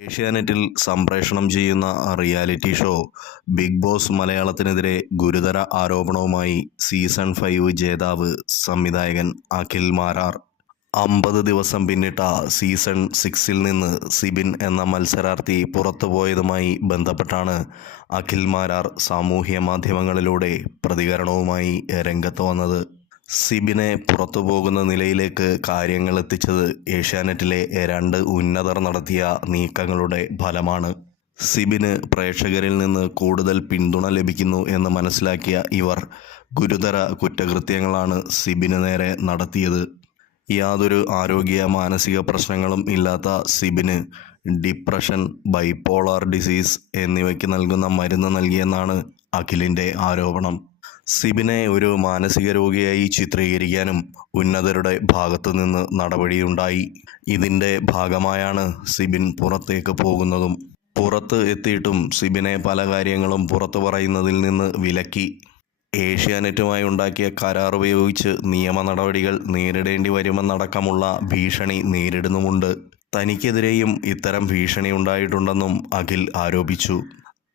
ഏഷ്യാനെറ്റിൽ സംപ്രേഷണം ചെയ്യുന്ന റിയാലിറ്റി ഷോ ബിഗ് ബോസ് മലയാളത്തിനെതിരെ ഗുരുതര ആരോപണവുമായി സീസൺ ഫൈവ് ജേതാവ് സംവിധായകൻ അഖിൽ മാരാർ. അമ്പത് ദിവസം പിന്നിട്ട സീസൺ സിക്സിൽ നിന്ന് സിബിൻ എന്ന മത്സരാർത്ഥി പുറത്തുപോയതുമായി ബന്ധപ്പെട്ടാണ് അഖിൽ മാരാർ സാമൂഹ്യ മാധ്യമങ്ങളിലൂടെ പ്രതികരണവുമായി രംഗത്ത് വന്നത്. സിബിനെ പുറത്തു പോകുന്ന നിലയിലേക്ക് കാര്യങ്ങൾ എത്തിച്ചത് ഏഷ്യാനെറ്റിലെ രണ്ട് ഉന്നതർ നടത്തിയ നീക്കങ്ങളുടെ ഫലമാണ്. സിബിന് പ്രേക്ഷകരിൽ നിന്ന് കൂടുതൽ പിന്തുണ ലഭിക്കുന്നു എന്ന് മനസ്സിലാക്കിയ ഇവർ ഗുരുതര കുറ്റകൃത്യങ്ങളാണ് സിബിന് നേരെ നടത്തിയത്. യാതൊരു ആരോഗ്യ മാനസിക പ്രശ്നങ്ങളും ഇല്ലാത്ത സിബിന് ഡിപ്രഷൻ ബൈപ്പോളാർ ഡിസീസ് എന്നിവയ്ക്ക് നൽകുന്ന മരുന്ന് നൽകിയെന്നാണ് അഖിലിന്റെ ആരോപണം. സിബിനെ ഒരു മാനസിക രോഗിയായി ചിത്രീകരിക്കാനും ഉന്നതരുടെ ഭാഗത്തു നിന്ന് നടപടിയുണ്ടായി. ഇതിന്റെ ഭാഗമായാണ് സിബിൻ പുറത്തേക്ക് പോകുന്നതും. പുറത്ത് എത്തിയിട്ടും സിബിനെ പല കാര്യങ്ങളും പുറത്തു പറയുന്നതിൽ നിന്ന് വിലക്കി. ഏഷ്യാനെറ്റുമായി ഉണ്ടാക്കിയ കരാർ ഉപയോഗിച്ച് നിയമ നടപടികൾ നേരിടേണ്ടി വരുമെന്നടക്കമുള്ള ഭീഷണി നേരിടുന്നുമുണ്ട്. തനിക്കെതിരെയും ഇത്തരം ഭീഷണി ഉണ്ടായിട്ടുണ്ടെന്നും അഖിൽ ആരോപിച്ചു.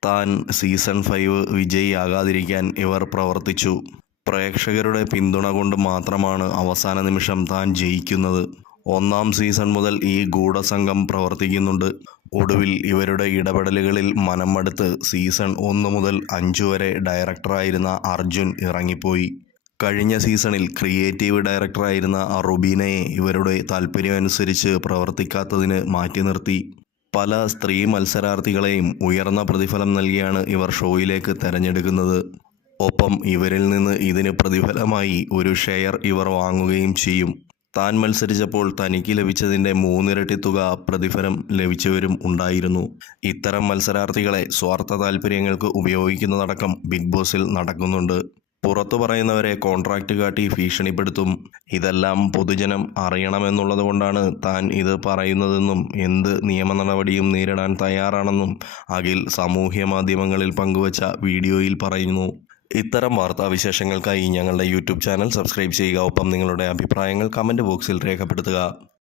താൻ സീസൺ ഫൈവ് വിജയിയാകാതിരിക്കാൻ ഇവർ പ്രവർത്തിച്ചു. പ്രേക്ഷകരുടെ പിന്തുണ കൊണ്ട് മാത്രമാണ് അവസാന നിമിഷം താൻ ജയിക്കുന്നത്. ഒന്നാം സീസൺ മുതൽ ഈ ഗൂഢസംഘം പ്രവർത്തിക്കുന്നുണ്ട്. ഒടുവിൽ ഇവരുടെ ഇടപെടലുകളിൽ മനമടുത്ത് സീസൺ ഒന്ന് മുതൽ അഞ്ചു വരെ ഡയറക്ടറായിരുന്ന അർജുൻ ഇറങ്ങിപ്പോയി. കഴിഞ്ഞ സീസണിൽ ക്രിയേറ്റീവ് ഡയറക്ടറായിരുന്ന റുബീനയെ ഇവരുടെ താല്പര്യമനുസരിച്ച് പ്രവർത്തിക്കാത്തതിന് മാറ്റി നിർത്തി. പല സ്ത്രീ മത്സരാർത്ഥികളെയും ഉയർന്ന പ്രതിഫലം നൽകിയാണ് ഇവർ ഷോയിലേക്ക് തെരഞ്ഞെടുക്കുന്നത്. ഒപ്പം ഇവരിൽ നിന്ന് ഇതിന് പ്രതിഫലമായി ഒരു ഷെയർ ഇവർ വാങ്ങുകയും ചെയ്യും. താൻ മത്സരിച്ചപ്പോൾ തനിക്ക് ലഭിച്ചതിന്റെ മൂന്നിരട്ടി തുക പ്രതിഫലം ലഭിച്ചവരും ഉണ്ടായിരുന്നു. ഇത്തരം മത്സരാർത്ഥികളെ സ്വാർത്ഥ താല്പര്യങ്ങൾക്ക് ഉപയോഗിക്കുന്നതടക്കം ബിഗ് ബോസിൽ നടക്കുന്നുണ്ട്. പുറത്തു പറയുന്നവരെ കോൺട്രാക്റ്റ് കാട്ടി ഭീഷണിപ്പെടുത്തും. ഇതെല്ലാം പൊതുജനം അറിയണമെന്നുള്ളതുകൊണ്ടാണ് താൻ ഇത് പറയുന്നതെന്നും എന്ത് നിയമ നടപടിയും നേരിടാൻ തയ്യാറാണെന്നും അഖിൽ സാമൂഹ്യ മാധ്യമങ്ങളിൽ പങ്കുവച്ച വീഡിയോയിൽ പറയുന്നു. ഇത്തരം വാർത്താ വിശേഷങ്ങൾക്കായി ഞങ്ങളുടെ യൂട്യൂബ് ചാനൽ സബ്സ്ക്രൈബ് ചെയ്യുക. ഒപ്പം നിങ്ങളുടെ അഭിപ്രായങ്ങൾ കമന്റ് ബോക്സിൽ രേഖപ്പെടുത്തുക.